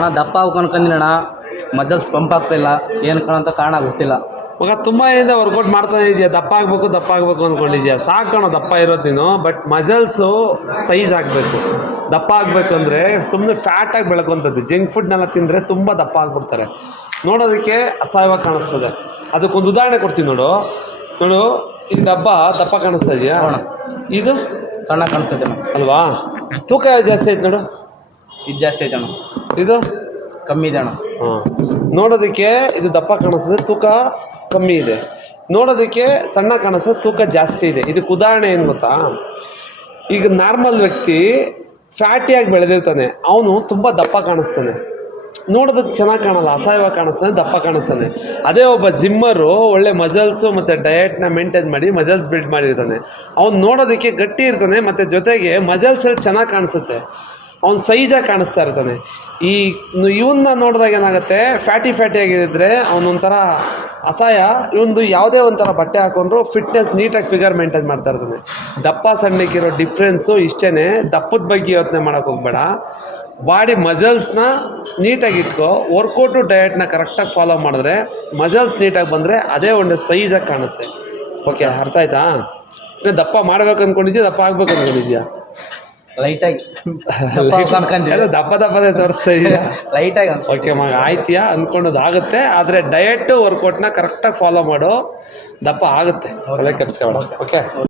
ಅಣ್ಣ ದಪ್ಪ ಆಗ್ಬೇಕು ಅನ್ಕೊಂಡಿನ ಮಜಲ್ಸ್ ಪಂಪ್ ಆಗ್ತಿಲ್ಲ ಏನು ಕಾಣಂತ ಕಾರಣ ಗೊತ್ತಿಲ್ಲ. ಮಗ ತುಂಬ ಏನಿದೆ ವರ್ಕೌಟ್ ಮಾಡ್ತಾನೆ ಇದೆಯಾ, ದಪ್ಪ ಆಗಬೇಕು ಅಂದ್ಕೊಂಡಿದ್ಯಾ. ಸಾಕಣ ದಪ್ಪ ಇರೋದು ನೀನು, ಬಟ್ ಮಜಲ್ಸು ಸೈಜ್ ಆಗಬೇಕು. ದಪ್ಪ ಆಗಬೇಕಂದ್ರೆ ಸುಮ್ಮನೆ ಫ್ಯಾಟಾಗಿ ಬೆಳ್ಕೊಂತದ್ದು. ಜಂಕ್ ಫುಡ್ನೆಲ್ಲ ತಿಂದರೆ ತುಂಬ ದಪ್ಪ ಆಗಿಬಿಡ್ತಾರೆ, ನೋಡೋದಕ್ಕೆ ಅಸಹ್ಯವಾಗಿ ಕಾಣಿಸ್ತದೆ. ಅದಕ್ಕೊಂದು ಉದಾಹರಣೆ ಕೊಡ್ತೀನಿ ನೋಡು. ಇಲ್ಲಿ ಡಬ್ಬ ದಪ್ಪ ಕಾಣಿಸ್ತಾ ಇದೆಯಾ, ಇದು ಸಣ್ಣ ಕಾಣಿಸ್ತೈತೆ ಅಲ್ವಾ. ತೂಕ ಜಾಸ್ತಿ ಐತೆ ನೋಡು, ಇದು ಜಾಸ್ತಿ ಐತೆ ಅಣ್ಣ, ಇದು ಕಮ್ಮಿ ಇದೆ ಅಣ್ಣ. ಹಾಂ, ನೋಡೋದಕ್ಕೆ ಇದು ದಪ್ಪ ಕಾಣಿಸ್ತದೆ, ತೂಕ ಕಮ್ಮಿ ಇದೆ. ನೋಡೋದಕ್ಕೆ ಸಣ್ಣ ಕಾಣಿಸ್ತದೆ, ತೂಕ ಜಾಸ್ತಿ ಇದೆ. ಇದಕ್ಕೆ ಉದಾಹರಣೆ ಏನು ಗೊತ್ತಾ, ಈಗ ನಾರ್ಮಲ್ ವ್ಯಕ್ತಿ ಫ್ಯಾಟಿಯಾಗಿ ಬೆಳೆದಿರ್ತಾನೆ, ಅವನು ತುಂಬ ದಪ್ಪ ಕಾಣಿಸ್ತಾನೆ, ನೋಡೋದಕ್ಕೆ ಚೆನ್ನಾಗಿ ಕಾಣಲ್ಲ, ಅಸಹ್ಯವಾಗಿ ಕಾಣಿಸ್ತಾನೆ, ದಪ್ಪ ಕಾಣಿಸ್ತಾನೆ. ಅದೇ ಒಬ್ಬ ಜಿಮ್ಮರು ಒಳ್ಳೆ ಮಜಲ್ಸು ಮತ್ತು ಡಯಟ್ನ ಮೇಂಟೈನ್ ಮಾಡಿ ಮಜಲ್ಸ್ ಬಿಲ್ಡ್ ಮಾಡಿರ್ತಾನೆ, ಅವ್ನು ನೋಡೋದಕ್ಕೆ ಗಟ್ಟಿ ಇರ್ತಾನೆ, ಮತ್ತು ಜೊತೆಗೆ ಮಜಲ್ಸಲ್ಲಿ ಚೆನ್ನಾಗಿ ಕಾಣಿಸುತ್ತೆ, ಅವ್ನು ಸೈಜಾಗಿ ಕಾಣಿಸ್ತಾ ಇರ್ತಾನೆ. ಇವನ್ನ ನೋಡಿದಾಗ ಏನಾಗುತ್ತೆ, ಫ್ಯಾಟಿ ಆಗಿದ್ದರೆ ಅವನೊಂಥರ ಅಸಹ್ಯ. ಇವೊಂದು ಯಾವುದೇ ಒಂಥರ ಬಟ್ಟೆ ಹಾಕೊಂಡ್ರು ಫಿಟ್ನೆಸ್ ನೀಟಾಗಿ ಫಿಗರ್ ಮೇಂಟೈನ್ ಮಾಡ್ತಾ ಇರ್ತಾನೆ. ದಪ್ಪ ಸಣ್ಣಕ್ಕಿರೋ ಡಿಫ್ರೆನ್ಸು ಇಷ್ಟೇ. ದಪ್ಪದ ಬಗ್ಗೆ ಯೋಚನೆ ಮಾಡೋಕ್ಕೆ ಹೋಗ್ಬೇಡ, ಬಾಡಿ ಮಜಲ್ಸ್ನ ನೀಟಾಗಿ ಇಟ್ಕೋ, ವರ್ಕೌಟು ಡಯಟ್ನ ಕರೆಕ್ಟಾಗಿ ಫಾಲೋ ಮಾಡಿದ್ರೆ ಮಜಲ್ಸ್ ನೀಟಾಗಿ ಬಂದರೆ ಅದೇ ಒಂದು ಸೈಜಾಗಿ ಕಾಣುತ್ತೆ. ಓಕೆ, ಅರ್ಥ ಆಯ್ತಾ? ದಪ್ಪ ಮಾಡ್ಬೇಕು ಅಂದ್ಕೊಂಡಿದ್ಯಾ, ದಪ್ಪ ಆಗ್ಬೇಕು ಅಂದ್ಕೊಂಡಿದ್ಯಾ? ಲೈಟಾಗಿ ದಪ್ಪದೇ ತೋರಿಸ್ತಾ ಇದೆಯಾ? ಲೈಟಾಗಿ. ಓಕೆ ಮಗ, ಆಯ್ತೀಯಾ ಅಂದ್ಕೊಳ್ಳೋದು ಆಗುತ್ತೆ. ಆದರೆ ಡಯಟ್ ವರ್ಕೌಟ್ನ ಕರೆಕ್ಟಾಗಿ ಫಾಲೋ ಮಾಡು, ದಪ್ಪ ಆಗುತ್ತೆ, ಒಳ್ಳೆ ಕೆಡ್ಸ್ಕೊಬೇಡ. ಓಕೆ.